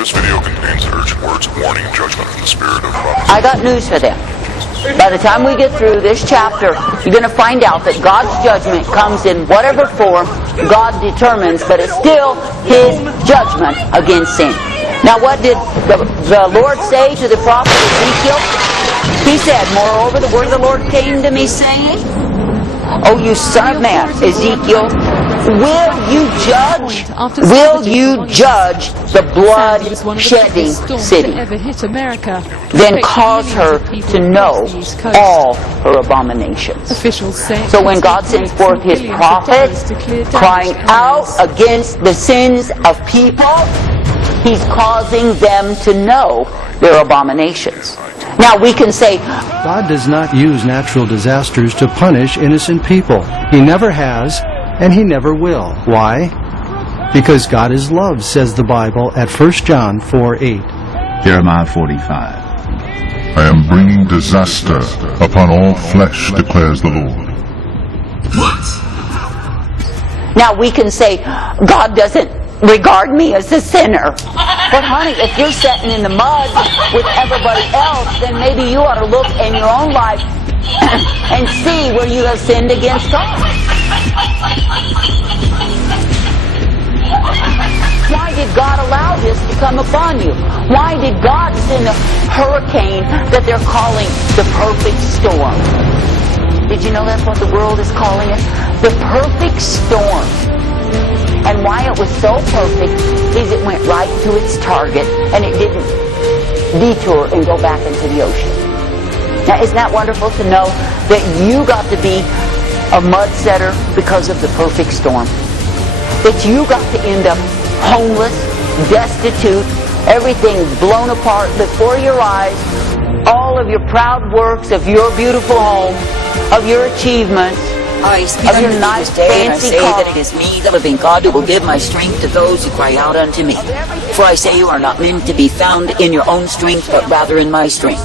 This video contains urgent words of warning and judgment from the spirit of prophecy. I got news for them. By the time we get through this chapter, you're going to find out that God's judgment comes in whatever form God determines, but it's still His judgment against sin. Now, what did the Lord say to the prophet Ezekiel? He said, "Moreover, the word of the Lord came to me, saying, O you son of man, Ezekiel, will you judge the blood-shedding city? Then cause her to know all her abominations." So when God sends forth His prophets crying out against the sins of people, He's causing them to know their abominations. Now we can say, God does not use natural disasters to punish innocent people. He never has, and He never will. Why? Because God is love, says the Bible at 1 John 4:8. Jeremiah 45. I am bringing disaster upon all flesh, declares the Lord. now we can say, God doesn't regard me as a sinner. But honey, if you're sitting in the mud with everybody else, then maybe you ought to look in your own life and see where you have sinned against God. Why did God allow this to come upon you? Why did God send a hurricane that they're calling the perfect storm? Did you know that's what the world is calling it? The perfect storm. And why it was so perfect is it went right to its target and it didn't detour and go back into the ocean. Now, isn't that wonderful to know that you got to be a mud setter because of the perfect storm? That you got to end up homeless, destitute, everything blown apart before your eyes, all of your proud works of your beautiful home, of your achievements, I speak unto thee this day, and I say that it is me, the living God, who will give my strength to those who cry out unto me. For I say you are not meant to be found in your own strength, but rather in my strength.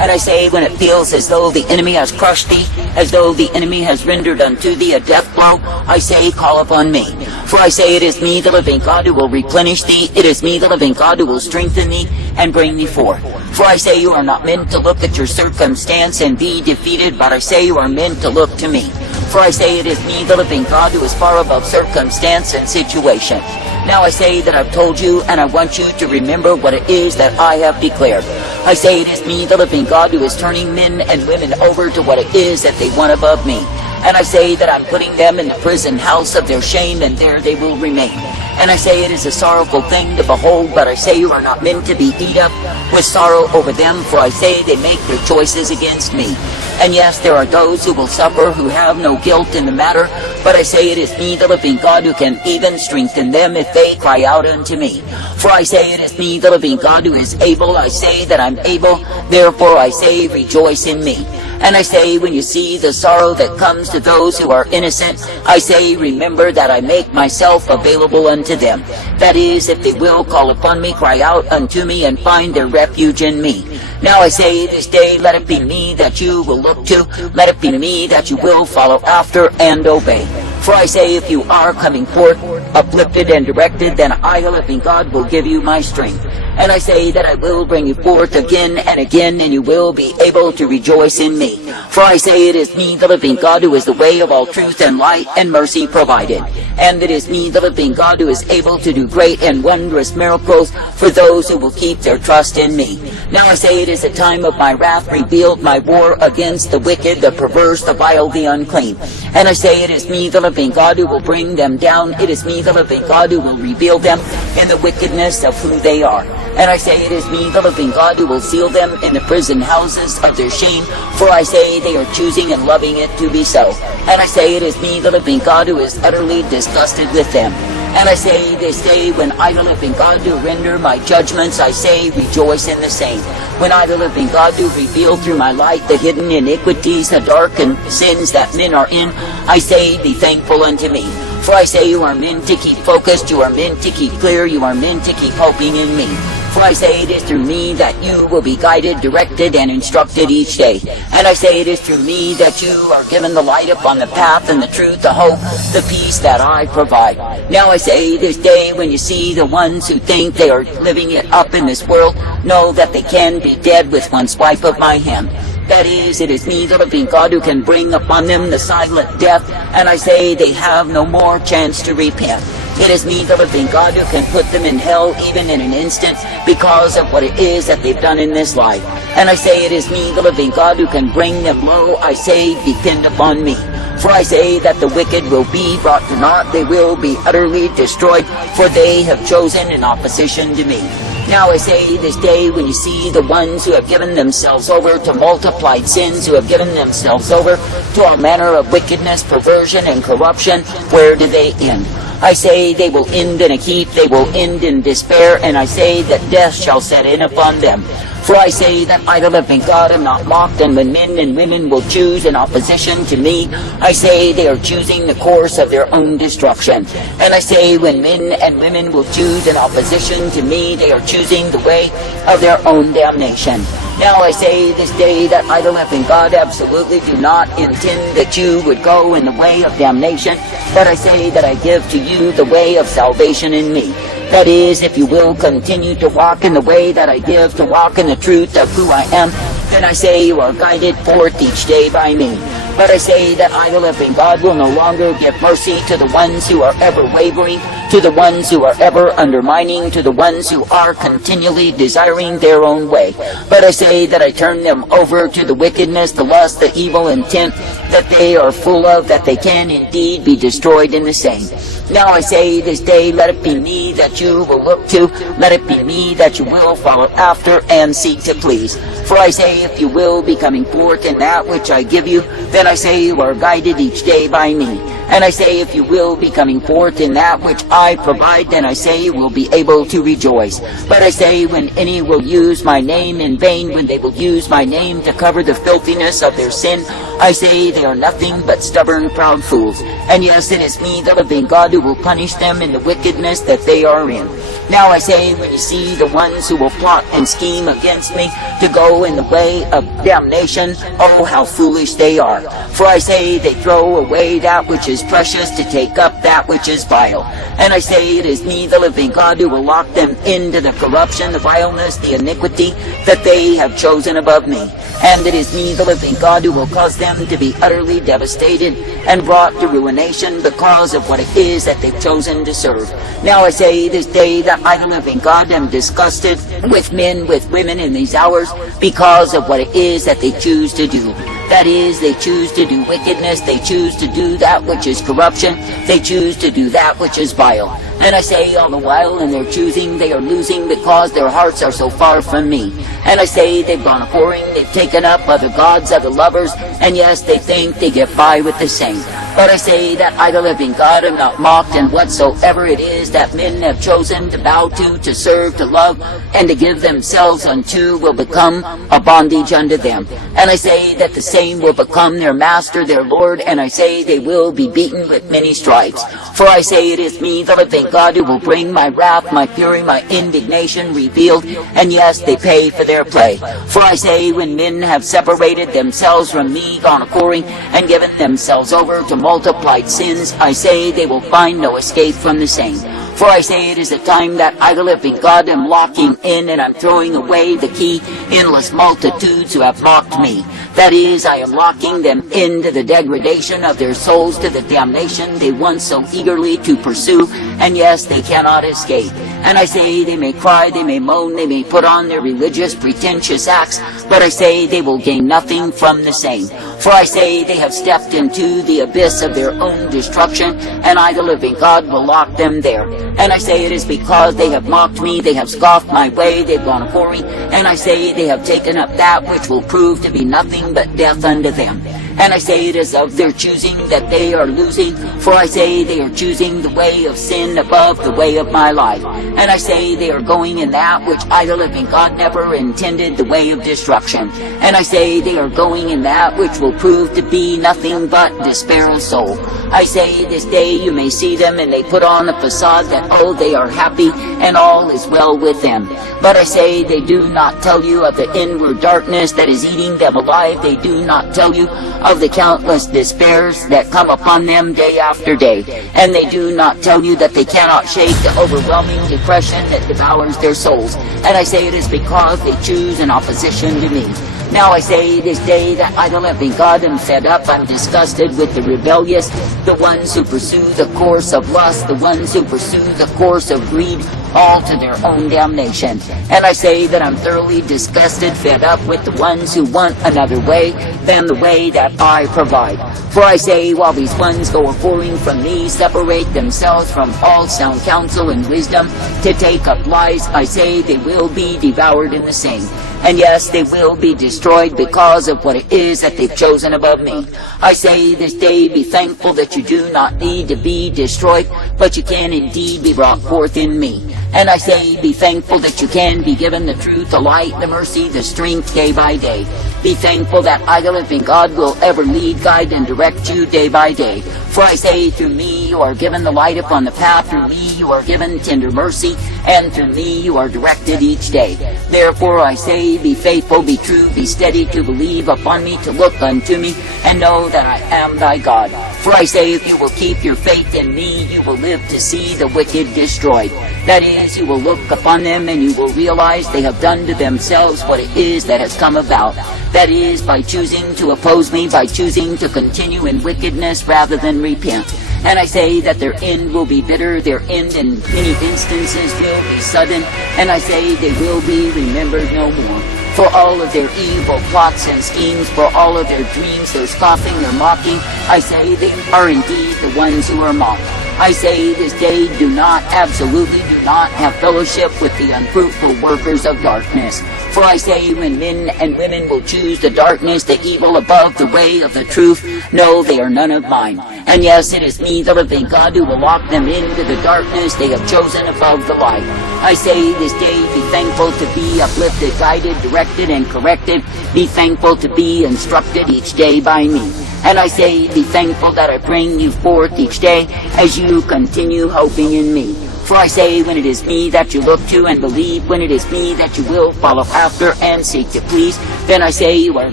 And I say, when it feels as though the enemy has crushed thee, as though the enemy has rendered unto thee a death blow, I say, call upon me. For I say, it is me, the living God, who will replenish thee. It is me, the living God, who will strengthen thee and bring thee forth. For I say, you are not meant to look at your circumstance and be defeated, but I say you are meant to look to me. For I say, it is me, the living God, who is far above circumstance and situation. Now I say that I've told you, and I want you to remember what it is that I have declared. I say it is me, the living God, who is turning men and women over to what it is that they want above me. And I say that I'm putting them in the prison house of their shame, and there they will remain. And I say it is a sorrowful thing to behold, but I say you are not meant to be eat up with sorrow over them, for I say they make their choices against me. And yes, there are those who will suffer who have no guilt in the matter, but I say it is me, the living God, who can even strengthen them if they cry out unto me. For I say it is me, the living God, who is able. I say that I'm able, therefore I say rejoice in me. And I say, when you see the sorrow that comes to those who are innocent, I say, remember that I make myself available unto them. That is, if they will call upon me, cry out unto me, and find their refuge in me. Now I say this day, let it be me that you will look to. Let it be me that you will follow after and obey. For I say, if you are coming forth, uplifted and directed, then I, the living God, will give you my strength. And I say that I will bring you forth again and again, and you will be able to rejoice in me. For I say it is me, the living God, who is the way of all truth and light and mercy provided. And it is me, the living God, who is able to do great and wondrous miracles for those who will keep their trust in me. Now I say it is a time of my wrath revealed, my war against the wicked, the perverse, the vile, the unclean. And I say it is me, the living God, who will bring them down. It is me, the living God, who will reveal them in the wickedness of who they are. And I say it is me, the living God, who will seal them in the prison houses of their shame. For I say they are choosing and loving it to be so. And I say it is me, the living God, who is utterly disgusted with them. And I say this day, when I, the living God, do render my judgments, I say, rejoice in the same. When I, the living God, do reveal through my light the hidden iniquities, the darkened sins that men are in, I say, be thankful unto me. For I say you are meant to keep focused, you are meant to keep clear, you are meant to keep hoping in me. For I say it is through me that you will be guided, directed, and instructed each day. And I say it is through me that you are given the light upon the path and the truth, the hope, the peace that I provide. Now I say this day, when you see the ones who think they are living it up in this world, know that they can be dead with one swipe of my hand. That is, it is me, the living God, who can bring upon them the silent death, and I say they have no more chance to repent. It is me, the living God, who can put them in hell even in an instant because of what it is that they've done in this life. And I say it is me, the living God, who can bring them low. I say, depend upon me. For I say that the wicked will be brought to naught. They will be utterly destroyed, for they have chosen in opposition to me. Now I say this day, when you see the ones who have given themselves over to multiplied sins, who have given themselves over to all manner of wickedness, perversion, and corruption, where do they end? I say they will end in a heap, they will end in despair, and I say that death shall set in upon them. For I say that I, the living God, am not mocked, and when men and women will choose in opposition to me, I say they are choosing the course of their own destruction. And I say when men and women will choose in opposition to me, they are choosing the way of their own damnation. Now I say this day that I, the living God, absolutely do not intend that you would go in the way of damnation, but I say that I give to you the way of salvation in me. That is, if you will continue to walk in the way that I give, to walk in the truth of who I am, then I say you are guided forth each day by me. But I say that I, the living God, will no longer give mercy to the ones who are ever wavering, to the ones who are ever undermining, to the ones who are continually desiring their own way. But I say that I turn them over to the wickedness, the lust, the evil intent that they are full of, that they can indeed be destroyed in the same. Now I say this day, let it be me that you will look to, let it be me that you will follow after and seek to please. For I say, if you will be coming forth in that which I give you, then I say you are guided each day by me. And I say, if you will be coming forth in that which I provide, then I say you will be able to rejoice. But I say, when any will use my name in vain, when they will use my name to cover the filthiness of their sin, I say they are nothing but stubborn, proud fools. And yes, it is me, the living God, who will punish them in the wickedness that they are in. Now I say, when you see the ones who will plot and scheme against me to go in the way of damnation, oh, how foolish they are. For I say they throw away that which is precious to take up that which is vile. And I say it is me, the living God, who will lock them into the corruption, the vileness, the iniquity that they have chosen above me. And it is me, the living God, who will cause them to be utterly devastated and brought to ruination because of what it is that they've chosen to serve. Now I say this day that I, the living God, am disgusted with men, with women in these hours because of what it is that they choose to do. That is, they choose to do wickedness, they choose to do that which is corruption, they choose to do that which is vile. And I say all the while in their choosing they are losing because their hearts are so far from me. And I say they've gone a-whoring, they've taken up other gods, other lovers, and yes, they think they get by with the same. But I say that I, the living God, am not mocked, and whatsoever it is that men have chosen to bow to serve, to love, and to give themselves unto will become a bondage unto them. And I say that the same will become their master, their Lord, and I say they will be beaten with many stripes. For I say it is me, the living God, who will bring my wrath, my fury, my indignation revealed, and yes, they pay for their play. For I say when men have separated themselves from me, gone a-whoring, and given themselves over to multiplied sins, I say they will find no escape from the same. For I say it is the time that I, the living God, am locking in, and I'm throwing away the key endless multitudes who have mocked me. That is, I am locking them into the degradation of their souls, to the damnation they once so eagerly to pursue, and yes, they cannot escape. And I say they may cry, they may moan, they may put on their religious pretentious acts, but I say they will gain nothing from the same. For I say they have stepped into the abyss of their own destruction, and I, the living God, will lock them there. And I say it is because they have mocked me, they have scoffed my way, they've gone a-whoring, and I say they have taken up that which will prove to be nothing but death unto them. And I say it is of their choosing that they are losing, for I say they are choosing the way of sin above the way of my life. And I say they are going in that which I, the living God, never intended, the way of destruction. And I say they are going in that which will prove to be nothing but despair of soul. I say this day you may see them, and they put on a facade that, oh, they are happy, and all is well with them. But I say they do not tell you of the inward darkness that is eating them alive. They do not tell you of the countless despairs that come upon them day after day. And they do not tell you that they cannot shake the overwhelming depression that devours their souls. And I say it is because they choose in opposition to me. Now I say this day that I, the living God, am fed up. I'm disgusted with the rebellious, the ones who pursue the course of lust, the ones who pursue the course of greed, all to their own damnation. And I say that I'm thoroughly disgusted, fed up with the ones who want another way than the way that I provide. For I say, while these ones go a-whoring from me, separate themselves from all sound counsel and wisdom to take up lies, I say they will be devoured in the same. And yes, they will be destroyed because of what it is that they've chosen above me. I say this day, be thankful that you do not need to be destroyed, but you can indeed be brought forth in me. And I say, be thankful that you can be given the truth, the light, the mercy, the strength day by day. Be thankful that I, the living God, will ever lead, guide, and direct you day by day. For I say, through me you are given the light upon the path, through me you are given tender mercy, and through me you are directed each day. Therefore I say, be faithful, be true, be steady, to believe upon me, to look unto me, and know that I am thy God. For I say, if you will keep your faith in me, you will live to see the wicked destroyed. That is, you will look upon them and you will realize they have done to themselves what it is that has come about. That is, by choosing to oppose me, by choosing to continue in wickedness rather than repent. And I say that their end will be bitter, their end in many instances will be sudden, and I say they will be remembered no more. For all of their evil plots and schemes, for all of their dreams, their scoffing, their mocking, I say they are indeed the ones who are mocked. I say this day, absolutely do not have fellowship with the unfruitful workers of darkness. For I say, when men and women will choose the darkness, the evil above the way of the truth, no, they are none of mine. And yes, it is me, the living God, who will lock them into the darkness they have chosen above the light. I say this day, be thankful to be uplifted, guided, directed, and corrected. Be thankful to be instructed each day by me. And I say, be thankful that I bring you forth each day as you continue hoping in me. For I say, when it is me that you look to and believe, when it is me that you will follow after and seek to please, then I say you are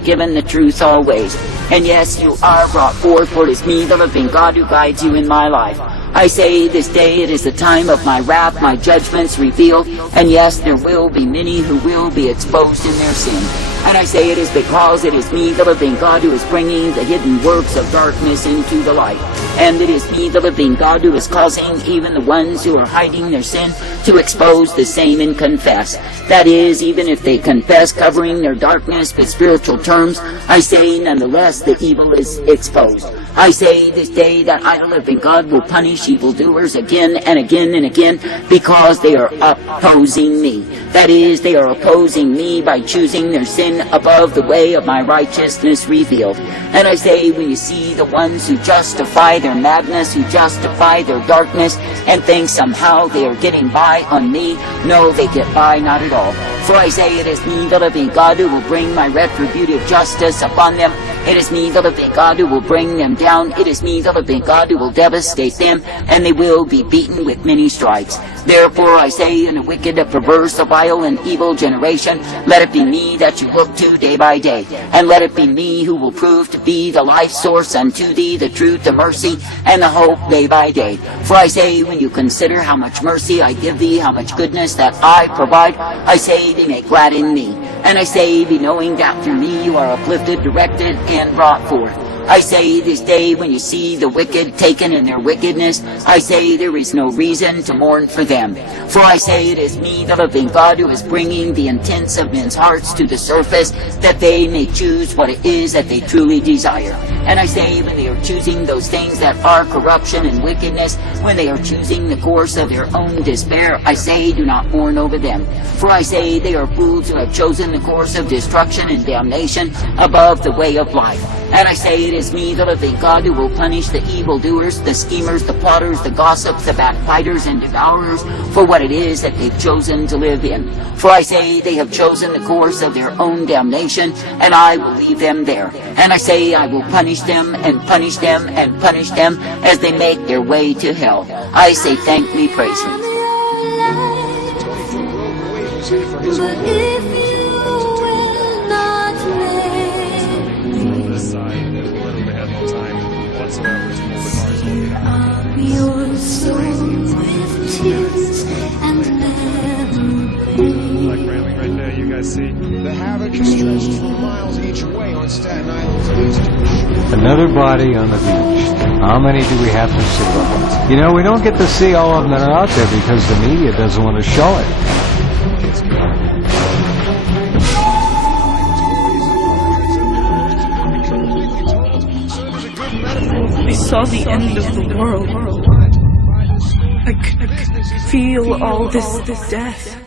given the truth always. And yes, you are brought forth, for it is me, the living God, who guides you in my life. I say this day it is the time of my wrath, my judgments revealed, and yes, there will be many who will be exposed in their sin. And I say it is because it is me, the living God, who is bringing the hidden works of darkness into the light. And it is me, the living God, who is causing even the ones who are hiding their sin to expose the same and confess. That is, even if they confess covering their darkness with spiritual terms, I say nonetheless the evil is exposed. I say this day that I, the living God, will punish evildoers again and again and again because they are opposing me. That is, they are opposing me by choosing their sin above the way of my righteousness revealed. And I say, when you see the ones who justify their madness, who justify their darkness, and think somehow they are getting by on me, no, they get by not at all. For I say, it is me, the living God, who will bring my retributive justice upon them. It is me, the living God, who will bring them down. It is me, the living God, who will devastate them, and they will be beaten with many stripes. Therefore I say, in a wicked, a perverse, a vile, and evil generation, let it be me that you look to day by day, and let it be me who will prove to be the life source unto thee, the truth, the mercy, and the hope day by day. For I say, when you consider how much mercy I give thee, how much goodness that I provide, I say, be made glad in me. And I say, be knowing that through me you are uplifted, directed, and brought forth. I say this day, when you see the wicked taken in their wickedness, I say there is no reason to mourn for them. For I say it is me, the living God, who is bringing the intents of men's hearts to the surface, that they may choose what it is that they truly desire. And I say, when they are choosing those things that are corruption and wickedness, when they are choosing the course of their own despair, I say, do not mourn over them. For I say, they are fools who have chosen the course of destruction and damnation above the way of life. And I say it is me, the living God, who will punish the evildoers, the schemers, the plotters, the gossips, the backbiters, and devourers for what it is that they've chosen to live in. For I say they have chosen the course of their own damnation, and I will leave them there. And I say I will punish them, and punish them, and punish them, as they make their way to hell. I say thank me, praise me. But if you will not make This side, literally had no time whatsoever to move the cars. your soul with tears and never Like railing right there, you guys see? The havoc is stretched for miles each way on Staten Island's east. Another body on the beach. How many do we have to see? You know, we don't get to see all of them that are out there because the media doesn't want to show it. I saw the end of the world. I could feel all this death.